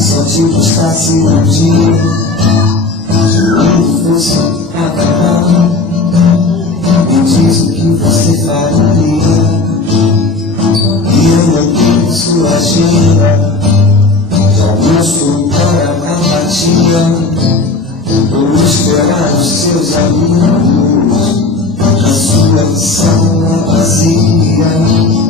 Só te gostasse um dia, se o mundo fosse acabar, me diz o que você faria. E eu não tenho sua agenda, de almoço para a batia, ou esperar os seus amigos na sua sala vazia.